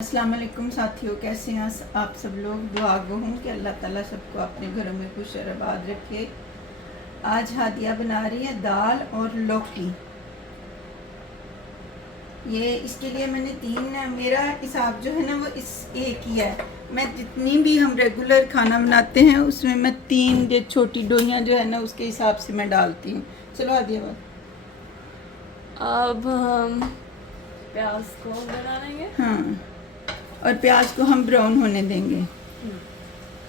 अस्सलाम वालेकुम साथियों, कैसे हैं आप सब लोग। दुआ गो हूँ कि अल्लाह ताला सबको अपने घरों में खुश और आबाद रखे। आज हादिया बना रही है दाल और लौकी। ये इसके लिए मैंने मेरा हिसाब जो है ना वो इस एक ही है। मैं जितनी भी हम रेगुलर खाना बनाते हैं उसमें मैं 3 जो छोटी डोइयाँ जो है ना उसके हिसाब से मैं डालती हूँ। चलो हादिया बात। अब हम प्याज को बना लेंगे। हाँ, और प्याज को हम ब्राउन होने देंगे।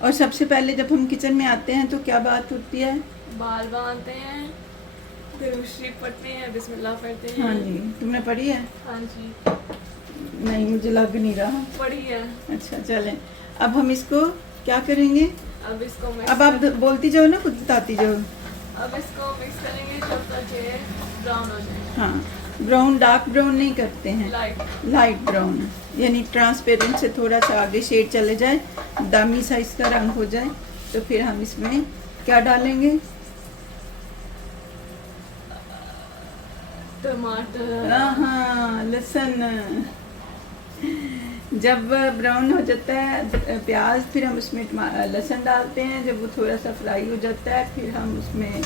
और सबसे पहले जब हम किचन में आते हैं तो क्या बात होती है? बाल बांधते हैं, फिर शरीफ पढ़ते हैं, बिस्मिल्लाह पढ़ते हैं। हाँ जी, तुमने पढ़ी है? हाँ जी, नहीं, मुझे लग नहीं रहा। पढ़ी है। अच्छा चलें, अब हम इसको क्या करेंगे? अब इसको मिक्स अब आप बोलती जाओ ना, खुद बताती जाओ। अब इसको मिक्स करेंगे जब तक ये ब्राउन हो जाए। हाँ, ब्राउन डार्क ब्राउन नहीं करते हैं, लाइट ब्राउन, यानी ट्रांसपेरेंट से थोड़ा सा आगे शेड चले जाए, दामी सा इसका रंग हो जाए, तो फिर हम इसमें क्या डालेंगे? टमाटर। हाँ, लहसुन। जब ब्राउन हो जाता है प्याज, फिर हम उसमें लहसुन डालते हैं। जब वो थोड़ा सा फ्राई हो जाता है फिर हम उसमें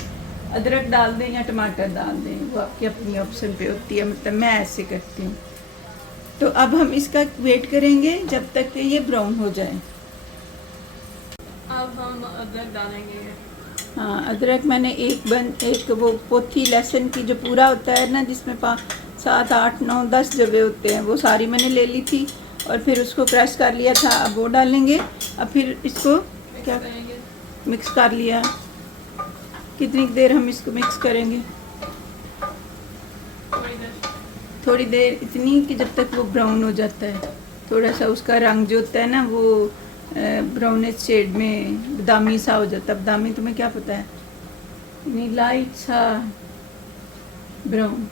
अदरक डाल दें या टमाटर डाल दें, वो आपकी अपनी ऑप्शन पे होती है। मतलब मैं ऐसे करती हूँ। तो अब हम इसका वेट करेंगे जब तक कि ये ब्राउन हो जाए। अब हम अदरक डालेंगे। हाँ, अदरक मैंने एक वो पोथी लहसुन की जो पूरा होता है ना, जिसमें 7, 8, 9, 10 जबे होते हैं, वो सारी मैंने ले ली थी और फिर उसको क्रश कर लिया था। अब वो डालेंगे। अब फिर इसको क्या मिक्स कर लिया। कितनी देर हम इसको मिक्स करेंगे? थोड़ी देर, इतनी कि जब तक वो ब्राउन हो जाता है, थोड़ा सा उसका रंग जो होता है ना वो ब्राउनिश शेड में बादामी सा हो जाता है। बादामी तुम्हें क्या पता है? नहीं, लाइट सा ब्राउन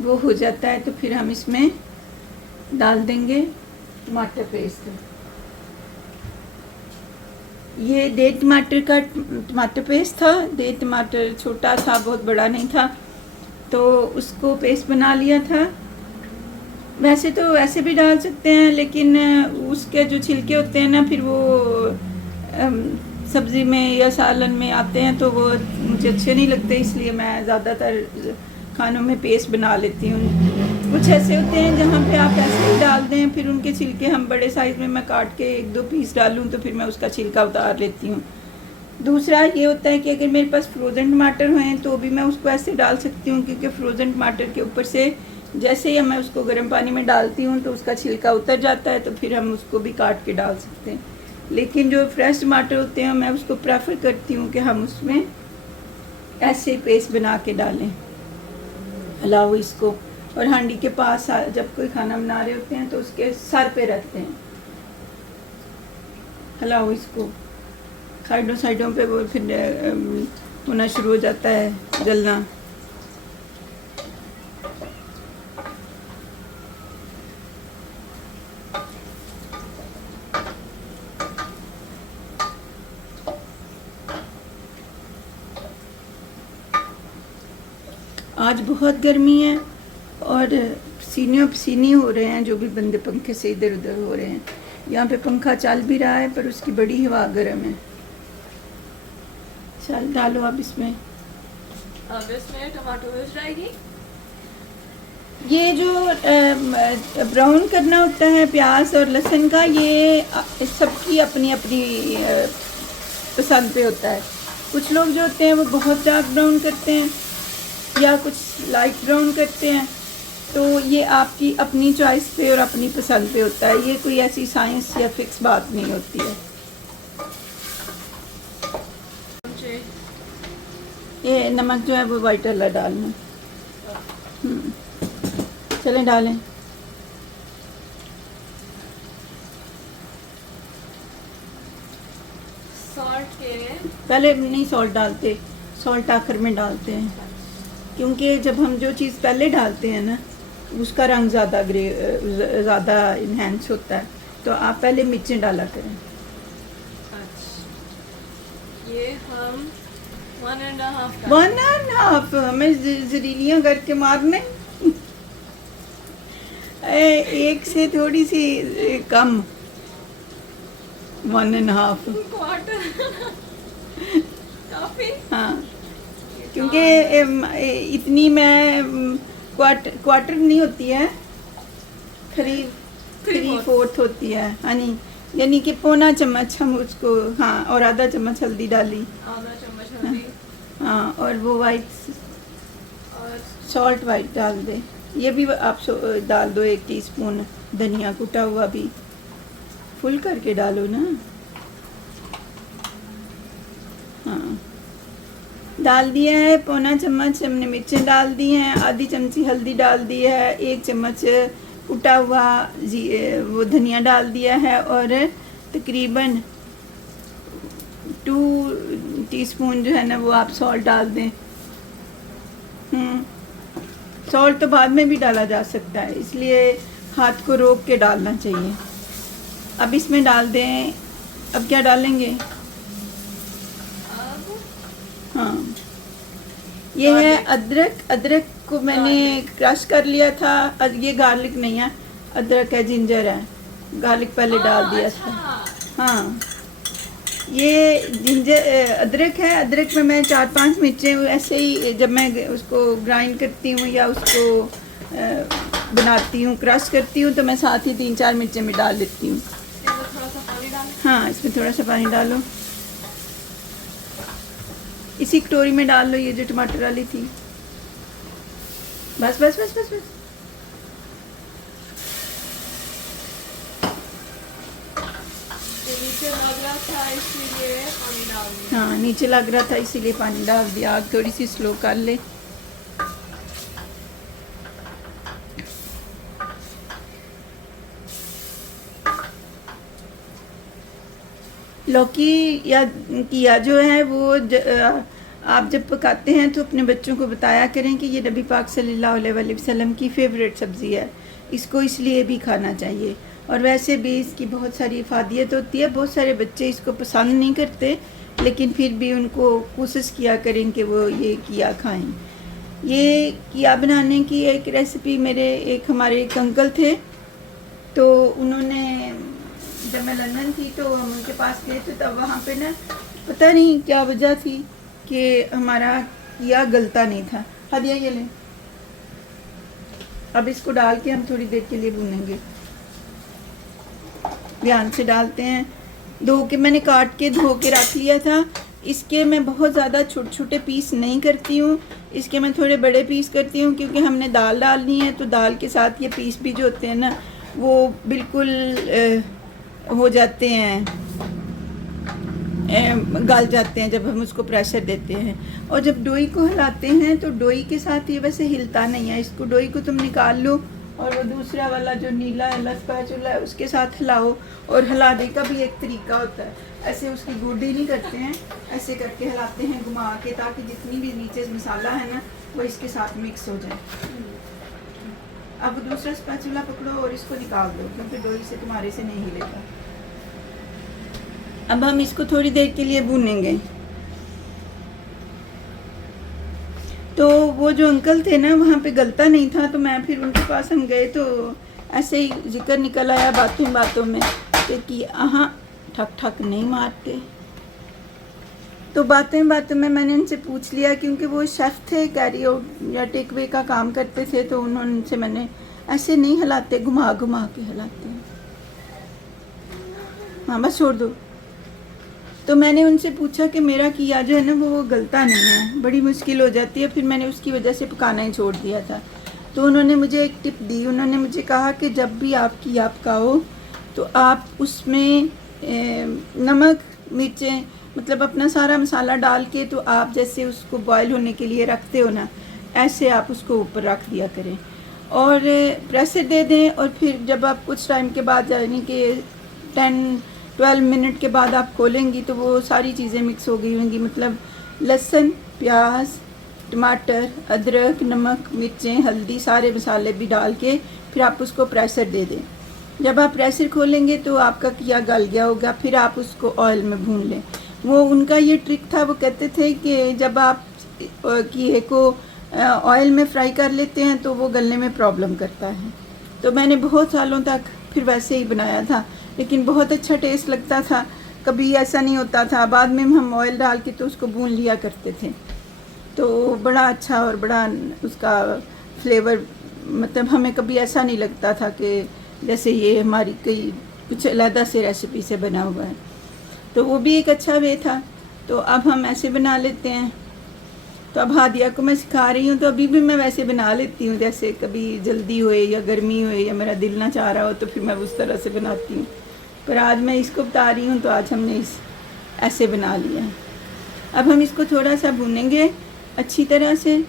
वो हो जाता है। तो फिर हम इसमें डाल देंगे टमाटर पेस्ट। ये 1.5 टमाटर का टमाटर पेस्ट था। 1.5 टमाटर छोटा था, बहुत बड़ा नहीं था, तो उसको पेस्ट बना लिया था। वैसे तो वैसे भी डाल सकते हैं, लेकिन उसके जो छिलके होते हैं ना, फिर वो सब्ज़ी में या सालन में आते हैं तो वो मुझे अच्छे नहीं लगते, इसलिए मैं ज़्यादातर खानों में पेस्ट बना लेती हूँ। कुछ ऐसे होते हैं जहाँ पे आप ऐसे ही डाल दें, फिर उनके छिलके हम बड़े साइज़ में मैं काट के 1-2 पीस डालूँ तो फिर मैं उसका छिलका उतार लेती हूँ। दूसरा ये होता है कि अगर मेरे पास फ्रोज़न टमाटर हैं तो भी मैं उसको ऐसे डाल सकती हूँ, क्योंकि फ्रोज़न टमाटर के ऊपर से जैसे ही मैं उसको गर्म पानी में डालती हूँ तो उसका छिलका उतर जाता है, तो फिर हम उसको भी काट के डाल सकते हैं। लेकिन जो फ्रेश टमाटर होते हैं मैं उसको प्रेफर करती हूँ कि हम उसमें ऐसे पेस्ट बना के डालें। हलाओ इसको, और हांडी के पास जब कोई खाना बना रहे होते हैं तो उसके सर पे रखते हैं। हलाओ इसको, साइडों पे वो फिर होना शुरू हो जाता है, जलना। आज बहुत गर्मी है और पसीने पसीने हो रहे हैं, जो भी बंदे पंखे से इधर उधर हो रहे हैं। यहाँ पे पंखा चल भी रहा है पर उसकी बड़ी हवा गर्म है। चल डालो अब इसमें। अब इसमें टमाटर हो जाएगी। ये जो ब्राउन करना होता है प्याज और लहसुन का, ये सबकी अपनी अपनी पसंद पे होता है। कुछ लोग जो होते हैं वो बहुत डार्क ब्राउन करते हैं या कुछ लाइट ब्राउन करते हैं, तो ये आपकी अपनी चॉइस पे और अपनी पसंद पे होता है। ये कोई ऐसी साइंस या फिक्स बात नहीं होती है। ये नमक जो है वो वाइट वाला डालना। चलें डालें। सॉल्ट के पहले नहीं सॉल्ट डालते, सॉल्ट आखिर में डालते हैं, क्योंकि जब हम जो चीज़ पहले डालते हैं ना उसका रंग ज़्यादा इन्हेंस होता है, तो आप पहले मिर्चें डाला करें। अच्छा, ये हम 1.5 1.5 हमें जरीलियाँ करके मारने। एक से थोड़ी सी कम, 1.5। क्वार्टर काफी। हाँ, क्योंकि इतनी मैं क्वार्टर नहीं होती है, 3/4 होती है हनी, यानी कि पौना चम्मच हम उसको, हाँ, और आधा चम्मच हल्दी डाली। आधा चम्मच हल्दी हाँ, और वो वाइट और सॉल्ट वाइट डाल दे। ये भी आप डाल दो 1 टीस्पून धनिया कुटा हुआ भी, फुल करके डालो ना। हाँ, डाल दिया है। पौना चम्मच हमने मिर्चें डाल दी हैं, आधी चमची हल्दी डाल दी है, 1 चम्मच कुटा हुआ वो धनिया डाल दिया है, और तकरीबन 2 टीस्पून जो है ना वो आप सॉल्ट डाल दें। सॉल्ट तो बाद में भी डाला जा सकता है, इसलिए हाथ को रोक के डालना चाहिए। अब इसमें डाल दें, अब क्या डालेंगे? अब हाँ, ये है अदरक। अदरक को मैंने क्रश कर लिया था। ये गार्लिक नहीं है, अदरक है, जिंजर है। गार्लिक पहले डाल दिया था। हाँ, ये जिंजर अदरक है। अदरक में मैं 4-5 मिर्चें ऐसे ही, जब मैं उसको ग्राइंड करती हूँ या उसको बनाती हूँ, क्रश करती हूँ, तो मैं साथ ही 3-4 मिर्चें भी डाल देती हूँ। थोड़ा सा पानी डालें। हाँ, इसमें थोड़ा सा पानी डालो। इसी कटोरी में डाल लो, ये जो टमाटर वाली थी। बस बस बस बस बस। नीचे लग रहा था इसलिए पानी डाल दिया। हाँ, नीचे लग रहा था इसीलिए पानी डाल दिया। आग थोड़ी सी स्लो कर ले। लौकी या किया जो है वो आप जब पकाते हैं तो अपने बच्चों को बताया करें कि ये नबी पाक सल्लल्लाहु अलैहि वसल्लम की फेवरेट सब्ज़ी है, इसको इसलिए भी खाना चाहिए। और वैसे भी इसकी बहुत सारी इफादियत होती है। बहुत सारे बच्चे इसको पसंद नहीं करते, लेकिन फिर भी उनको कोशिश किया करें कि वो ये किया खाएं। ये किया बनाने की एक रेसिपी मेरे हमारे एक अंकल थे, तो उन्होंने, जब मैं लंदन थी तो हम उनके पास गए थे, तब वहाँ पे ना पता नहीं क्या वजह थी कि हमारा किया गलता नहीं था। हादिया ये लें। अब इसको डाल के हम थोड़ी देर के लिए भूनेंगे। ध्यान से डालते हैं। मैंने काट के धो के रख लिया था। इसके मैं बहुत ज़्यादा छोटे छोटे पीस नहीं करती हूँ, इसके मैं थोड़े बड़े पीस करती हूँ, क्योंकि हमने दाल डालनी है, तो दाल के साथ ये पीस भी जो होते हैं ना वो बिल्कुल हो जाते हैं, गल जाते हैं जब हम उसको प्रेशर देते हैं। और जब डोई को हिलाते हैं तो डोई के साथ ये वैसे हिलता नहीं है। इसको डोई को तुम निकाल लो और वो दूसरा वाला जो नीला अलग स्पैचुला है उसके साथ हिलाओ। और हिलाने का भी एक तरीका होता है, ऐसे उसकी गोडी नहीं करते हैं, ऐसे करके हिलाते हैं घुमा के, ताकि जितनी भी नीचे मसाला है ना वो इसके साथ मिक्स हो जाए। अब दूसरा स्पैचुला पकड़ो और इसको निकाल दो, क्योंकि डोई से तुम्हारे से नहीं हिलेगा। अब हम इसको थोड़ी देर के लिए भूनेंगे। तो वो जो अंकल थे ना वहाँ पे गलता नहीं था, तो मैं फिर उनके पास हम गए तो ऐसे ही जिक्र निकल आया बातों बातों में कि हाँ ठक ठक नहीं मारते। तो बातें बातों में मैंने उनसे पूछ लिया, क्योंकि वो शेफ़ थे, कैरी आउट या टेक वे का काम करते थे, तो उनसे मैंने ऐसे नहीं हिलाते, घुमा घुमा के हिलाते हैं। हाँ बस छोड़ दो। तो मैंने उनसे पूछा कि मेरा किया जो है ना वो गलता नहीं है, बड़ी मुश्किल हो जाती है, फिर मैंने उसकी वजह से पकाना ही छोड़ दिया था। तो उन्होंने मुझे एक टिप दी। उन्होंने मुझे कहा कि जब भी आप किया पकाओ तो आप उसमें नमक मिर्चें, मतलब अपना सारा मसाला डाल के, तो आप जैसे उसको बॉयल होने के लिए रखते हो ना, ऐसे आप उसको ऊपर रख दिया करें और प्रेशर दे दें। और फिर जब आप कुछ टाइम के बाद, यानी कि 10-12 मिनट के बाद आप खोलेंगी तो वो सारी चीज़ें मिक्स हो गई होंगी, मतलब लहसुन, प्याज, टमाटर, अदरक, नमक, मिर्चें, हल्दी, सारे मसाले भी डाल के फिर आप उसको प्रेशर दे दें। जब आप प्रेशर खोलेंगे तो आपका किया गल गया होगा, फिर आप उसको ऑयल में भून लें। वो उनका ये ट्रिक था। वो कहते थे कि जब आप किए को ऑयल में फ्राई कर लेते हैं तो वो गलने में प्रॉब्लम करता है, तो मैंने बहुत सालों तक फिर वैसे ही बनाया था, लेकिन बहुत अच्छा टेस्ट लगता था। कभी ऐसा नहीं होता था, बाद में हम ऑयल डाल के तो उसको भून लिया करते थे, तो बड़ा अच्छा और बड़ा उसका फ्लेवर, मतलब हमें कभी ऐसा नहीं लगता था कि जैसे ये हमारी कई कुछ अलग से रेसिपी से बना हुआ है। तो वो भी एक अच्छा वे था। तो अब हम ऐसे बना लेते हैं। तो अब हादिया को मैं सिखा रही हूँ, तो अभी भी मैं वैसे बना लेती हूँ, जैसे कभी जल्दी होए या गर्मी होए या मेरा दिल ना चाह रहा हो तो फिर मैं उस तरह से बनाती हूँ। पर आज मैं इसको बता रही हूँ, तो आज हमने ऐसे बना लिया है। अब हम इसको थोड़ा सा भूनेंगे अच्छी तरह से,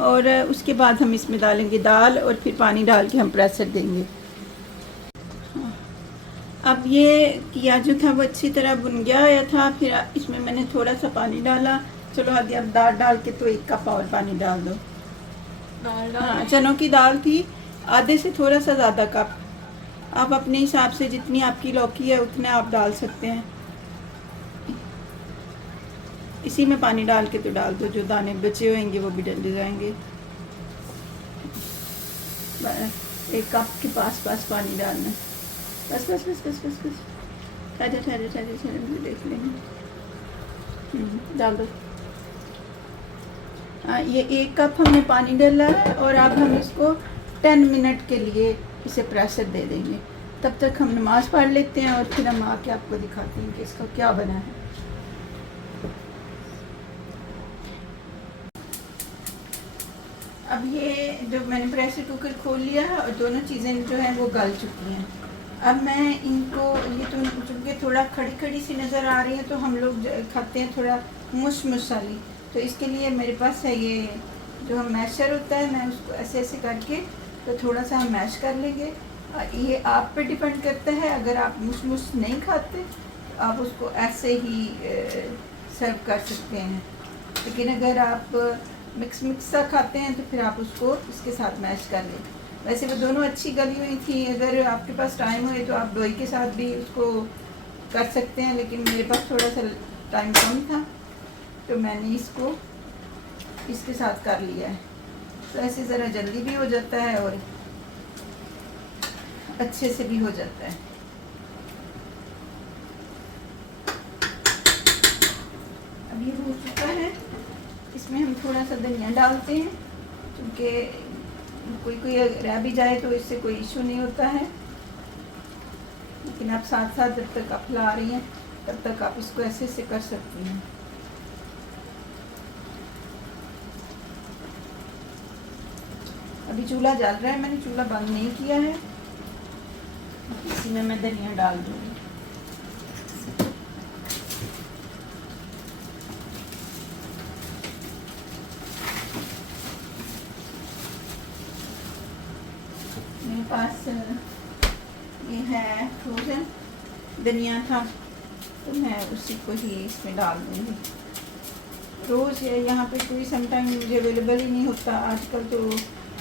और उसके बाद हम इसमें डालेंगे दाल और फिर पानी डाल के हम प्रेशर देंगे। अब ये किया जो था वो अच्छी तरह भुन गया था, फिर इसमें मैंने थोड़ा सा पानी डाला। चलो आदि अब दाल डाल के तो 1 कप और पानी डाल दो। हाँ, चनों की दाल थी, आधे से थोड़ा सा ज़्यादा कप। आप अपने हिसाब से जितनी आपकी लौकी है उतने आप डाल सकते हैं। इसी में पानी डाल के तो डाल दो, जो दाने बचे होंगे वो भी डल जाएंगे। 1 कप के पास पानी डालना। बस बस बस बस बस बस ठहरे देख लेंगे। डाल दो। हाँ, ये 1 कप हमने पानी डाला है, और अब हम इसको 10 मिनट के लिए इसे प्रेशर दे देंगे। तब तक हम नमाज़ पढ़ लेते हैं और फिर हम आके आपको दिखाते हैं कि इसका क्या बना है। अब ये जो मैंने प्रेशर कुकर खोल लिया है और दोनों चीज़ें जो हैं वो गल चुकी हैं। अब मैं इनको, ये तो चूँकि थोड़ा खड़ी खड़ी सी नज़र आ रही है, तो हम लोग खाते हैं थोड़ा मुश वाली, तो इसके लिए मेरे पास है ये जो हम मैशर होता है, मैं उसको ऐसे ऐसे करके तो थोड़ा सा हम मैश कर लेंगे। ये आप पे डिपेंड करता है, अगर आप मुश नहीं खाते तो आप उसको ऐसे ही सर्व कर सकते हैं, लेकिन अगर आप मिक्स सा खाते हैं तो फिर आप उसको इसके साथ मैश कर लें। वैसे वो दोनों अच्छी गली हुई थी, अगर आपके पास टाइम हो तो आप दोई के साथ भी उसको कर सकते हैं, लेकिन मेरे पास थोड़ा सा टाइम कम था तो मैंने इसको इसके साथ कर लिया है। तो ऐसे ज़रा जल्दी भी हो जाता है और अच्छे से भी हो जाता है। अब ये हो चुका है, इसमें हम थोड़ा सा धनिया डालते हैं, क्योंकि कोई रह भी जाए तो इससे कोई इशू नहीं होता है, लेकिन आप साथ साथ जब तक आप ला रही हैं तब तक आप इसको ऐसे से कर सकती हैं। अभी चूल्हा जल रहा है, मैंने चूल्हा बंद नहीं किया है। इसी में मैं धनिया डाल दूँगी। मेरे पास ये है फ्रोजन धनिया था, तो मैं उसी को ही इसमें डाल दूँगी। रोज़ यहाँ पे कोई समटाइम मुझे अवेलेबल ही नहीं होता, आजकल तो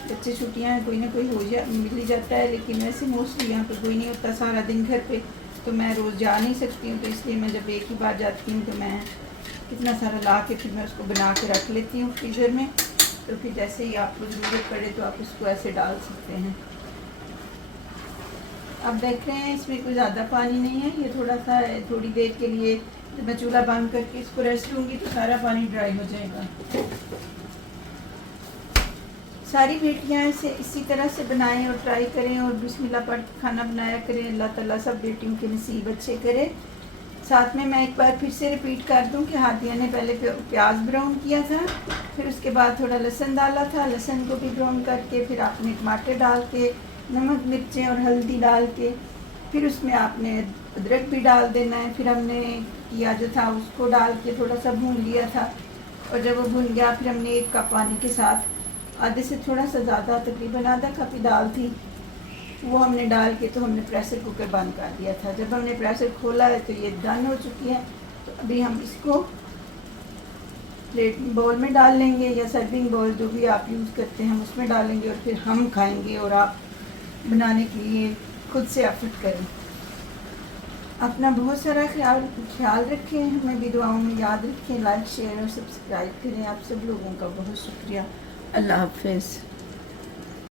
बच्चे छुट्टियाँ हैं, कोई ना कोई मिल ही जाता है, लेकिन वैसे मोस्टली यहाँ पे कोई नहीं होता सारा दिन घर पे, तो मैं रोज़ जा नहीं सकती हूँ। तो इसलिए मैं जब एक ही बार जाती हूँ तो मैं कितना सारा ला के फिर मैं उसको बना के रख लेती हूँ फ्रीज़र में, तो फिर जैसे ही आपको ज़रूरत पड़े तो आप उसको ऐसे डाल सकते हैं। अब देख रहे हैं इसमें कोई ज़्यादा पानी नहीं है, ये थोड़ा सा थोड़ी देर के लिए जब मैं चूल्हा बंद करके इसको रेस्ट दूँगी तो सारा पानी ड्राई हो जाएगा। सारी बेटियां ऐसे इसी तरह से बनाएं और ट्राई करें और बिस्मिल्लाह पढ़ खाना बनाया करें। अल्लाह ताला सब बेटियों के नसीब अच्छे करे। साथ में मैं एक बार फिर से रिपीट कर दूं कि हादिया ने पहले प्याज ब्राउन किया था, फिर उसके बाद थोड़ा लहसुन डाला था, लहसुन को भी ब्राउन करके फिर आपने टमाटर डाल के, नमक मिर्चें और हल्दी डाल के, फिर उसमें आपने अदरक भी डाल देना है। फिर हमने किया जो था उसको डाल के थोड़ा सा भून लिया था, और जब वो भून गया फिर हमने 1 कप पानी के साथ आधे से थोड़ा सा ज़्यादा तकरीबन आधा कप ही दाल थी वो हमने डाल के तो हमने प्रेशर कुकर बंद कर दिया था। जब हमने प्रेशर खोला है तो ये डन हो चुकी है। तो अभी हम इसको प्लेट बाउल में डाल लेंगे, या सर्विंग बाउल जो भी आप यूज़ करते हैं हम उसमें डालेंगे, और फिर हम खाएंगे और आप बनाने के लिए खुद से एफर्ट करें। अपना बहुत सारा ख्याल रखें, हमें भी दुआओं में याद रखें, लाइक शेयर और सब्सक्राइब करें। आप सब लोगों का बहुत शुक्रिया। अल्लाह हाफ़िज़।